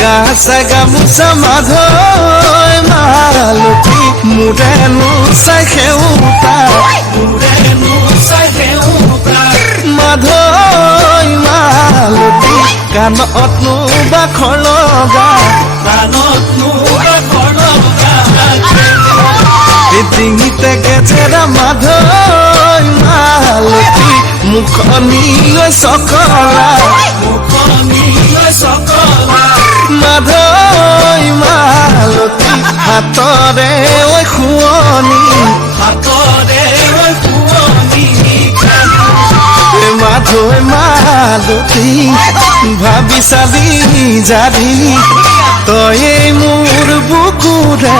গাছা গামোচা মাধৈ মালতী মোৰেনো চাই সেউতা মাধৈ মালতী কাণতনো বাখৰ লগা ডিঙিতে গেছেৰা মাধৈ মালতী মুখনিলৈ চকলা মাধৈ মালতী হাতৰে ঐ শুৱনি মাধৈ মালতী ভাবি চালি জাৰি তই মোৰ বুকুৰে